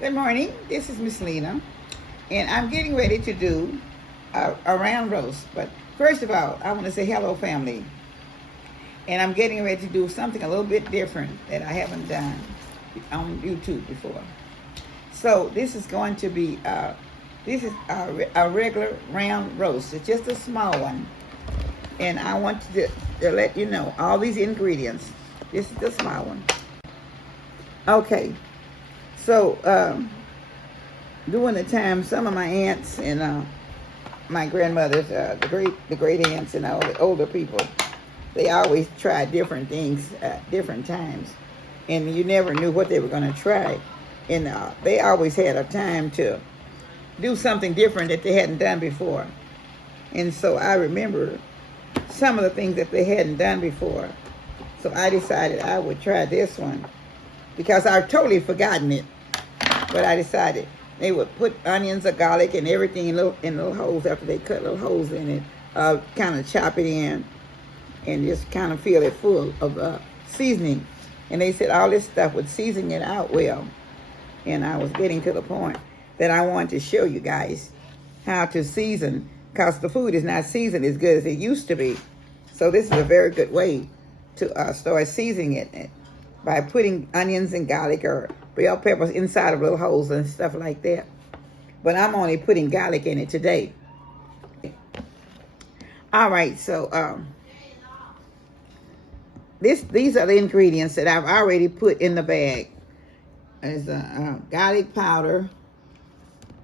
Good morning. This is Miss Lena, and I'm getting ready to do a round roast. But first of all, I want to say hello, family. And I'm getting ready to do something a little bit different that I haven't done on YouTube before. So this is going to be a regular round roast. It's just a small one, and I want to let you know all these ingredients. This is the small one. Okay, so during the time, some of my aunts and my grandmothers, the great aunts and all the older people, they always tried different things at different times, and you never knew what they were going to try. And they always had a time to do something different that they hadn't done before. And so I remember some of the things that they hadn't done before. So I decided I would try this one because I've totally forgotten it. But I decided they would put onions or garlic and everything in little holes after they cut little holes in it. Kind of chop it in and just kind of fill it full of seasoning. And they said all this stuff would season it out well. And I was getting to the point that I wanted to show you guys how to season, because the food is not seasoned as good as it used to be. So this is a very good way to start seasoning it by putting onions and garlic or bell peppers inside of little holes and stuff like that. But I'm only putting garlic in it today. All right, so these are the ingredients that I've already put in the bag. There's garlic powder,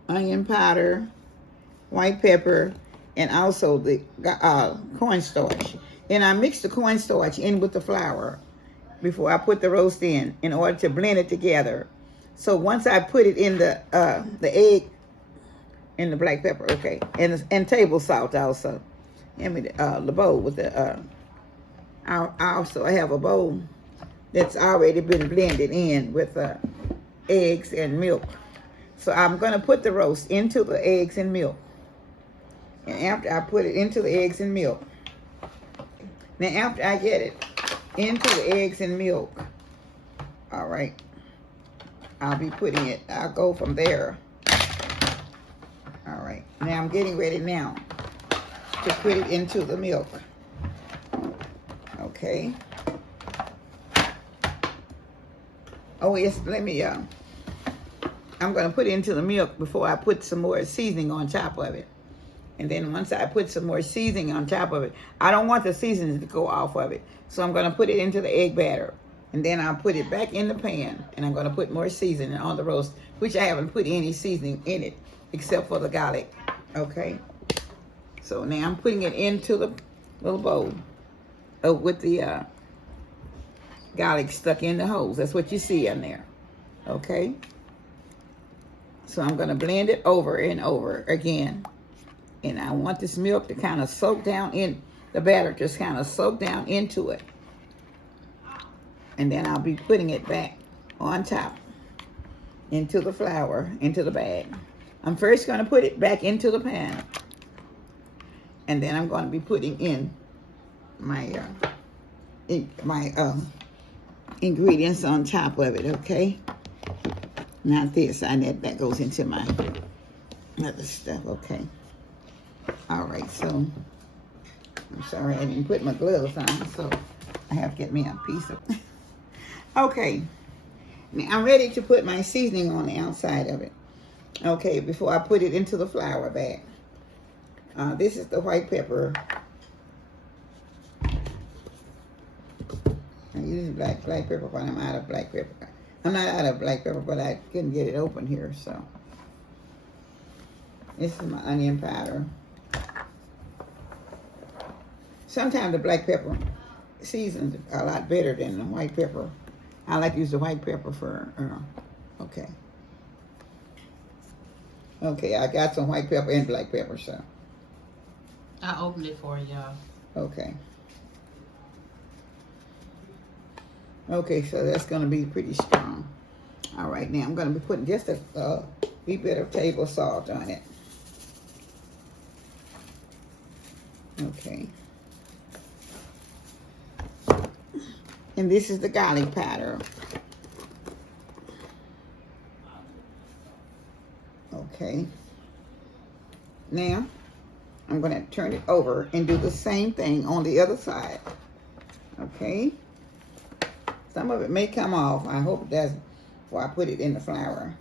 onion powder, white pepper, and also the cornstarch. And I mix the cornstarch in with the flour before I put the roast in order to blend it together. So once I put it in the egg and the black pepper, okay, and table salt also, and the bowl with the I also have a bowl that's already been blended in with eggs and milk. So I'm going to put the roast into the eggs and milk. And after I put it into the eggs and milk, now after I get it into the eggs and milk, all right, I'll be putting it, I'll go from there. All right, now I'm getting ready now to put it into the milk. Okay. Oh yes, let me, I'm going to put it into the milk before I put some more seasoning on top of it. And then once I put some more seasoning on top of it, I don't want the seasoning to go off of it. So I'm going to put it into the egg batter. And then I'll put it back in the pan. And I'm going to put more seasoning on the roast, which I haven't put any seasoning in it except for the garlic. Okay. So now I'm putting it into the little bowl with the garlic stuck in the holes. That's what you see in there. Okay. So I'm going to blend it over and over again. And I want this milk to kind of soak down in the batter, just kind of soak down into it. And then I'll be putting it back on top into the flour, into the bag. I'm first going to put it back into the pan. And then I'm going to be putting in my ingredients on top of it, okay? Not this, that goes into my other stuff, okay? All right, so I'm sorry I didn't put my gloves on, so I have to get me a piece of. Okay, now I'm ready to put my seasoning on the outside of it. Okay, before I put it into the flour bag. This is the white pepper. I use black pepper when I'm out of black pepper. I'm not out of black pepper, but I couldn't get it open here, so. This is my onion powder. Sometimes the black pepper seasons a lot better than the white pepper. I like to use the white pepper for, okay. Okay, I got some white pepper and black pepper, so. I opened it for y'all. Okay. Okay, so that's going to be pretty strong. All right, now I'm going to be putting just a wee bit of table salt on it. Okay. And this is the garlic powder. Okay. Now, I'm going to turn it over and do the same thing on the other side. Okay. Some of it may come off. I hope it doesn't before I put it in the flour.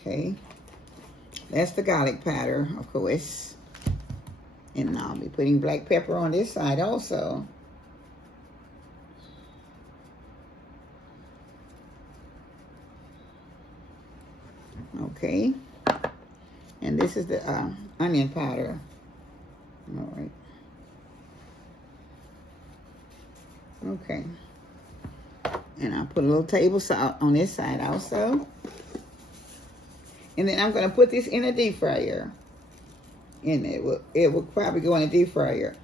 Okay. That's the garlic powder, of course. And I'll be putting black pepper on this side also. Okay. And this is the onion powder. All right. Okay. And I'll put a little table salt on this side also. And then I'm going to put this in a deep fryer. And it will probably go in a deep fryer.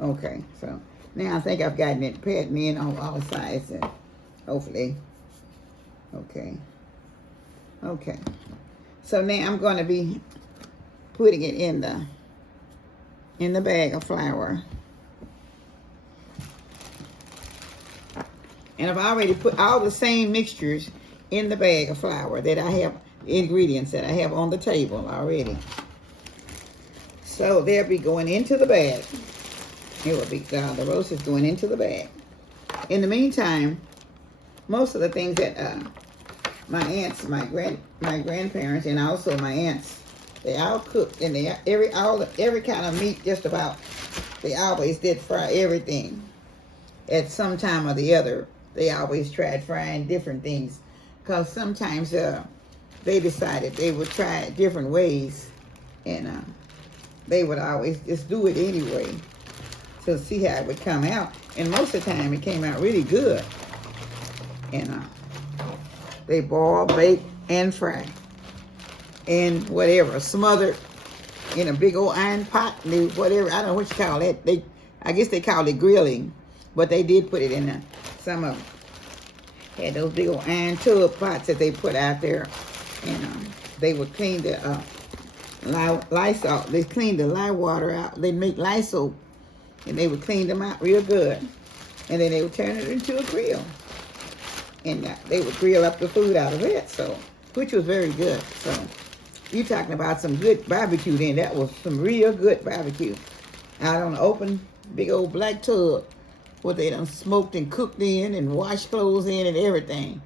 Okay, so now I think I've gotten it patting in on all sides, and hopefully. Okay. Okay. So now I'm going to be putting it in the bag of flour. And I've already put all the same mixtures in the bag of flour that I have, ingredients that I have on the table already. So they'll be going into the bag. It will be, the roast is going into the bag. In the meantime, most of the things that my aunts, my grandparents, and also my aunts, they all cooked, and they every kind of meat just about. They always did fry everything. At some time or the other, they always tried frying different things, because sometimes they decided they would try it different ways, and they would always just do it anyway to see how it would come out. And most of the time, it came out really good. And they boil, bake, and fry, and whatever, smothered in a big old iron pot, whatever. I don't know what you call it. I guess they call it grilling, but they did put it in some of them had those big old iron tub pots that they put out there, and they would clean the Lysol. They cleaned the lye water out. They'd make Lysol, and they would clean them out real good, and then they would turn it into a grill, and they would grill up the food out of it. So, which was very good. So, you talking about some good barbecue? Then that was some real good barbecue out on the open, big old black tub, what they done smoked and cooked in and washed clothes in and everything.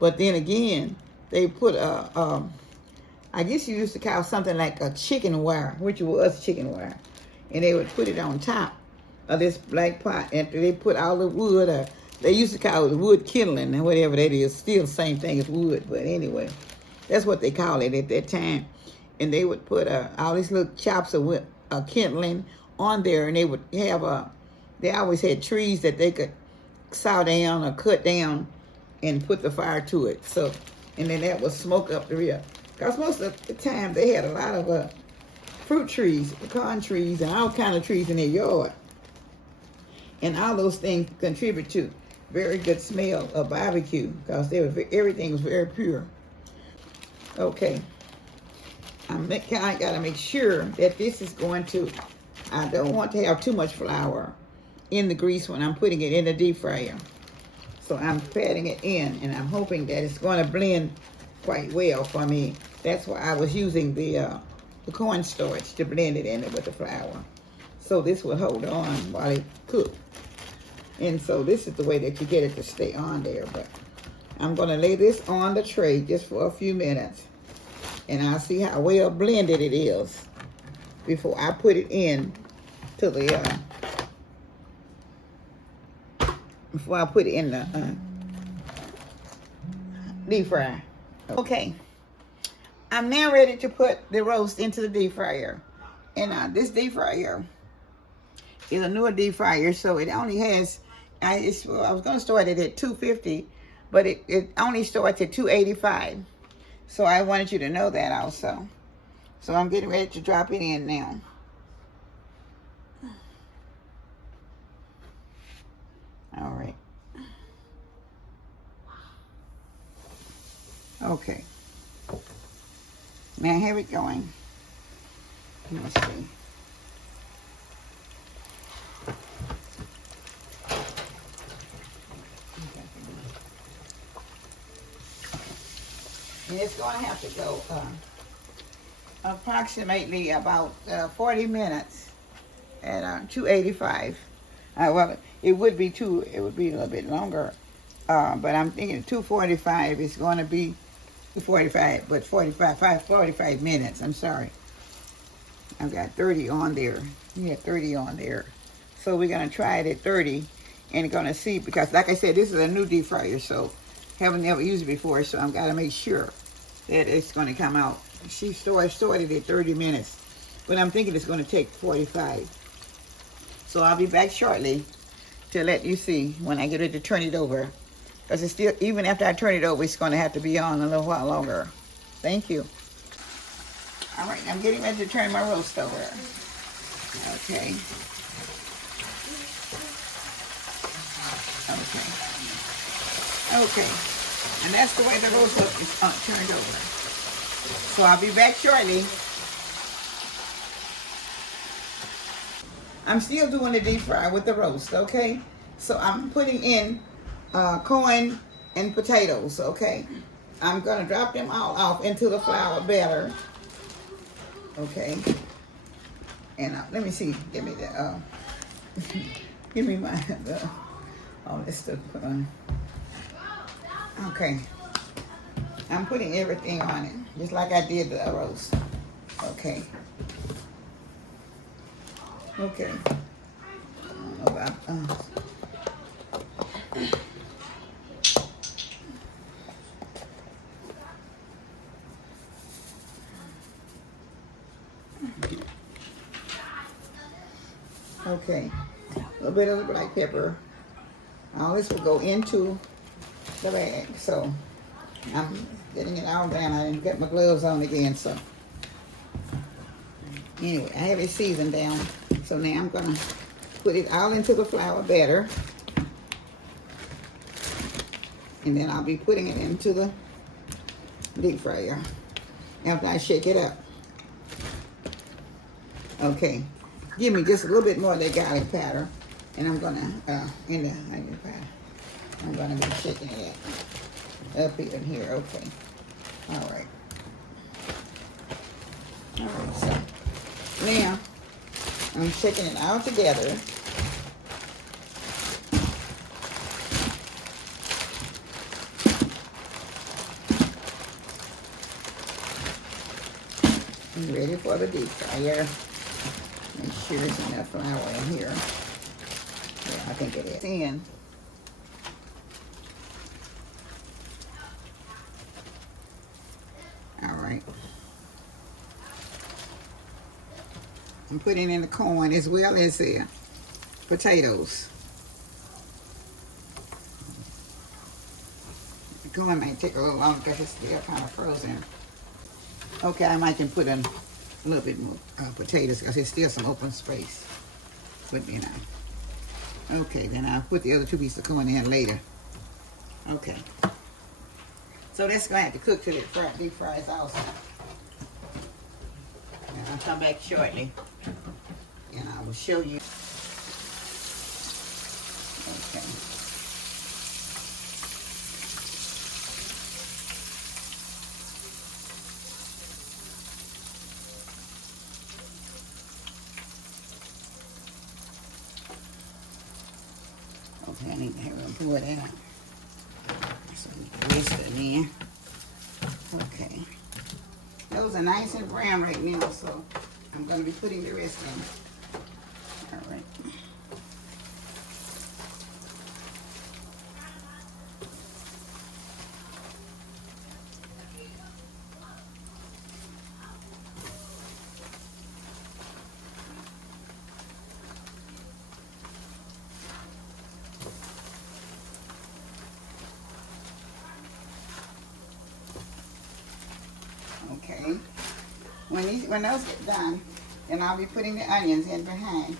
But then again, they put I guess you used to call something like a chicken wire, which was chicken wire, and they would put it on top of this black pot after they put all the wood. They used to call it wood kindling, and whatever that is, still the same thing as wood, but anyway, that's what they call it at that time. And they would put all these little chops of wood, kindling on there, and they would have they always had trees that they could saw down or cut down and put the fire to it. So, and then that would smoke up the rear. Because most of the time they had a lot of fruit trees, pecan trees, and all kind of trees in their yard. And all those things contribute to very good smell of barbecue, because everything was very pure. Okay. I gotta make sure that this is going to, I don't want to have too much flour in the grease when I'm putting it in the deep fryer. So I'm patting it in, and I'm hoping that it's going to blend quite well for me. That's why I was using the cornstarch to blend it in it with the flour. So this will hold on while it cooks. And so this is the way that you get it to stay on there. But I'm going to lay this on the tray just for a few minutes, and I'll see how well blended it is before I put it in to the before I put it in the deep fryer. Okay, I'm now ready to put the roast into the deep fryer. And this deep fryer is a newer deep fryer, so it only has, I was going to start it at 250, but it only starts at 285. So I wanted you to know that also. So I'm getting ready to drop it in now. All right. Okay. Now I have it going. Let's see. And it's going to have to go approximately about 40 minutes at 285. Well, it would be a little bit longer, but I'm thinking 245 is going to be 245, but 45 minutes. I'm sorry. I've got 30 on there. Yeah, 30 on there. So we're going to try it at 30 and going to see, because like I said, this is a new deep fryer, so haven't never used it before, so I've got to make sure that it's going to come out. She started at 30 minutes, but I'm thinking it's going to take 45. So I'll be back shortly to let you see when I get ready to turn it over. Because it's still, even after I turn it over, it's going to have to be on a little while longer. Thank you. All right, I'm getting ready to turn my roast over. Okay. Okay. And that's the way the roast is turned over. So I'll be back shortly. I'm still doing the deep fry with the roast, okay? So I'm putting in corn and potatoes, okay? I'm gonna drop them all off into the flour batter, okay? And let me see, give me the, give me my, all this stuff. Okay. I'm putting everything on it, just like I did the roast, okay? Okay. I don't know about, okay, a little bit of the black pepper. All this will go into the bag. So I'm getting it all down. I didn't get my gloves on again. So anyway, I have it seasoned down. So now I'm gonna put it all into the flour batter, and then I'll be putting it into the deep fryer after I shake it up. Okay. Give me just a little bit more of that garlic powder, and I'm gonna in the onion powder. I'm gonna be shaking it up in here. Okay. All right. All right. So now I'm shaking it all together. I'm ready for the deep fryer. Make sure there's enough flour in here. Yeah, I think it is. In. All right. I'm putting in the corn as well as the potatoes. The corn might take a little longer because it's still kind of frozen. Okay, I might can put in a little bit more potatoes because there's still some open space. But you know. Okay, then I'll put the other 2 pieces of corn in later. Okay. So that's going to have to cook till it deep fries also. And I'll come back shortly and I will show you. Okay. Okay, I need to have them pour it out. So the rest of it in. Okay. Those are nice and brown right now, so I'm going to be putting the rest in. All right. Okay. When those get done, then I'll be putting the onions in behind.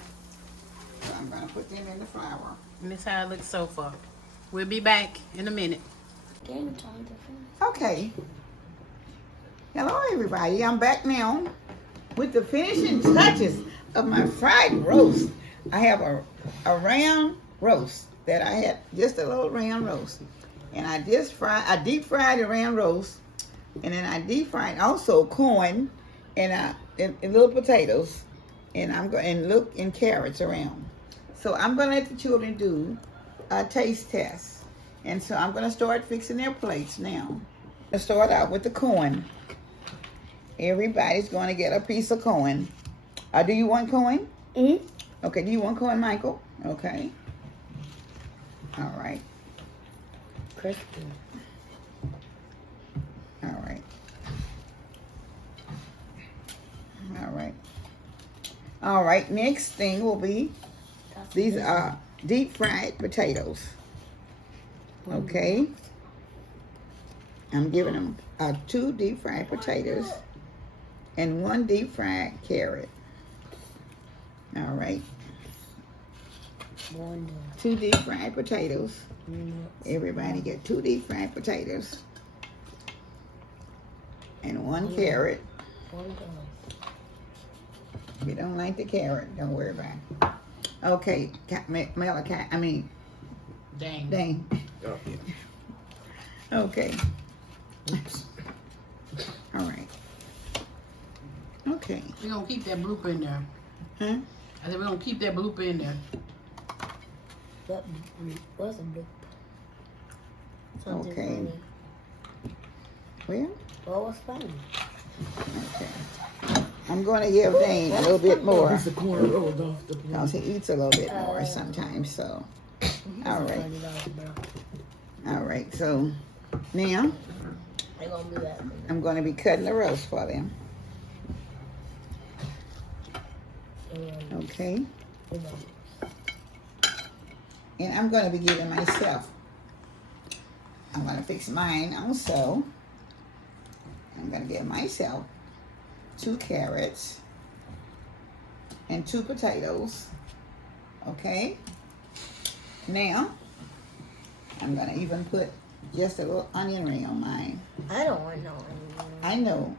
So I'm going to put them in the flour. And this how it looks so far. We'll be back in a minute. Okay. Hello, everybody. I'm back now with the finishing touches of my fried roast. I have a round roast that I had, just a little round roast. And I deep fried the round roast And then I deep fried also corn and little potatoes, and I'm going and look and carrots around. So I'm gonna let the children do a taste test, and so I'm gonna start fixing their plates now. Let's start out with the corn. Everybody's going to get a piece of corn. Do you want corn? Mm-hmm. Okay. Do you want corn, Michael? Okay. All right. Crispy. All right. All right. All right. Next thing will be these are deep fried potatoes. Okay. I'm giving them 2 deep fried potatoes and 1 deep fried carrot. All right. 2 deep fried potatoes. Everybody get 2 deep fried potatoes and 1 carrot. If you don't like the carrot, don't worry about it. Okay, Malachi. I mean, Dang. Oh, yeah. Okay. All right. Okay. We're gonna keep that blooper in there. Huh? I said we're gonna keep that blooper in there. What's a book? Something Okay. funny. Well, What was funny? okay. I'm going to give Dane a little bit more Piece of corn rolled off the plate. because he eats a little bit more sometimes. So, all right. All right. So now They're gonna do that. I'm going to be cutting the roast for them. Okay. And I'm going to be giving myself. I'm going to fix mine also. I'm going to give myself 2 carrots and 2 potatoes. Okay. Now, I'm going to even put just a little onion ring on mine. I don't want no onion. I know.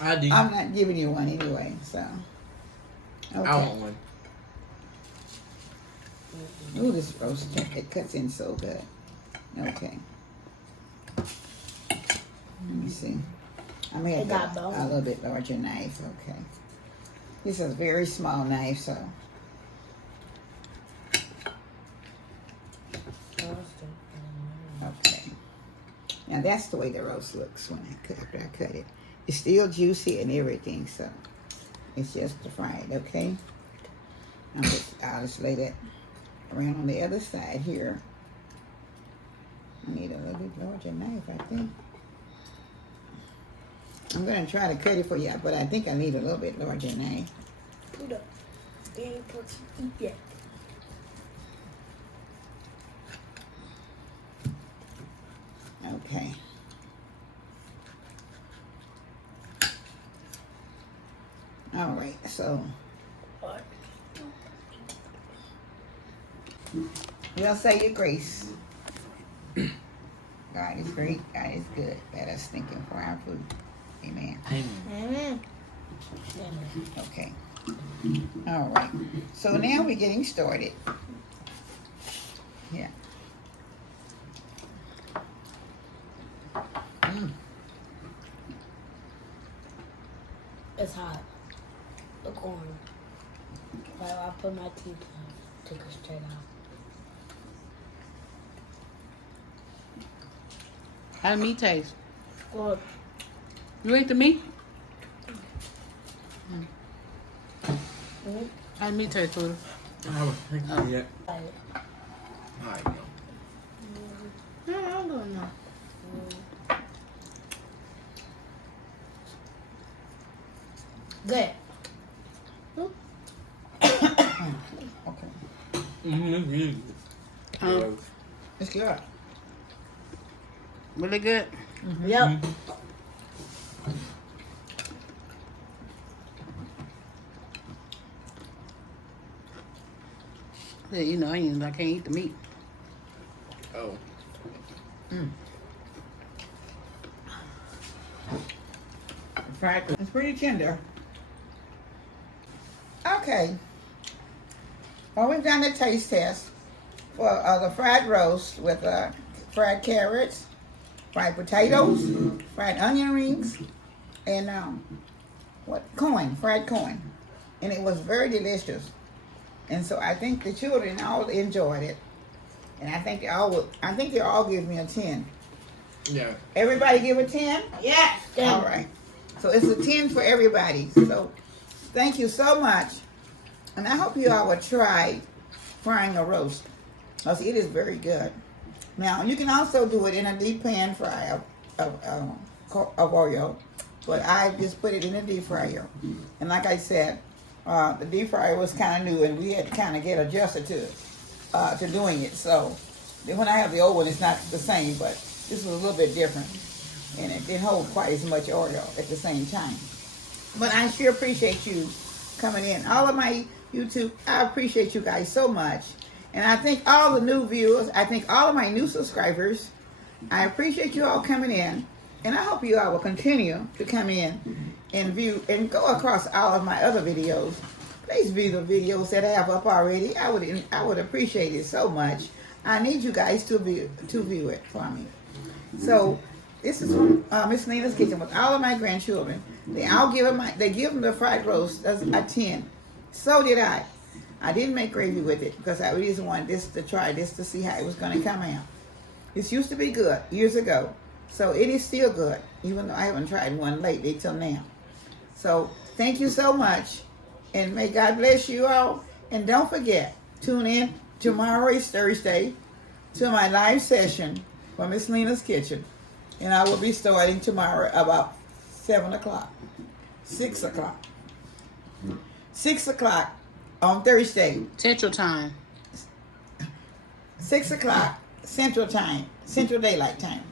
I do. I'm not giving you one anyway, so. Okay. I want one. Ooh, this roast, it cuts in so good. Okay. Let me see. I may have It got got a bone. little bit larger knife. Okay. This is a very small knife, so. Okay. Now that's the way the roast looks when after I cut it. It's still juicy and everything, so it's just fried, okay? I'll just lay that around on the other side here. I need a little bit larger knife, I think. I'm gonna try to cut it for you, but I think I need a little bit larger knife. Put up. They ain't put to eat yet. Okay. All right, so we'll say your grace. God is great, God is good. Let us thinking for our food. Amen. Amen. Okay. All right. So now we're getting started. Yeah. It's hot. The corn. Like I put my teeth in, take it straight out. How the meat taste? Good. You ate the meat? Mm-hmm. How the meat taste, Tudor? I haven't picked it yet. Like, I know. No, I don't know. good. Okay. Mm-hmm. It's really good. It's good. Really good? Yep. Yeah, you know, I can't eat the meat. Oh. Fried. It's pretty tender. Okay. Well, we've done the taste test for the fried roast with fried carrots fried potatoes, fried onion rings, and fried corn, and it was very delicious. And so I think the children all enjoyed it, and I think they all give me a 10. Yeah. Everybody give a 10? Yes. All right. So it's a 10 for everybody. So thank you so much, and I hope you all will try frying a roast, because it is very good. Now you can also do it in a deep pan fry of oil, but I just put it in a deep fryer. And like I said, the deep fryer was kind of new, and we had to kind of get adjusted to doing it. So when I have the old one, it's not the same, but this was a little bit different, and it didn't hold quite as much oil at the same time. But I sure appreciate you coming in. All of my YouTube, I appreciate you guys so much. And I thank all the new viewers. I thank all of my new subscribers. I appreciate you all coming in. And I hope you all will continue to come in and view and go across all of my other videos. Please view the videos that I have up already. I would appreciate it so much. I need you guys to view it for me. So this is from Miss Lena's Kitchen with all of my grandchildren. They give them the fried roast as a 10. So did I. I didn't make gravy with it because I really just wanted to try this to see how it was going to come out. This used to be good years ago, so it is still good, even though I haven't tried one lately till now. So thank you so much, and may God bless you all. And don't forget, tune in tomorrow is Thursday to my live session for Miss Lena's Kitchen, and I will be starting tomorrow about 7 o'clock, 6 o'clock, 6 o'clock. On Thursday, Central Time. 6 o'clock Central Time, Central Daylight Time.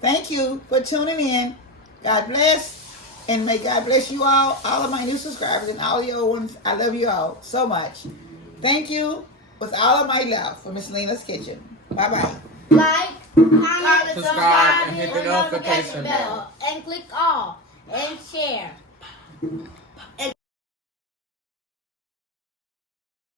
Thank you for tuning in. God bless, and may God bless you all of my new subscribers and all the old ones. I love you all so much. Thank you with all of my love for Miss Lena's Kitchen. Bye-bye. Like, comment, subscribe, and hit the notification bell. And click all and share.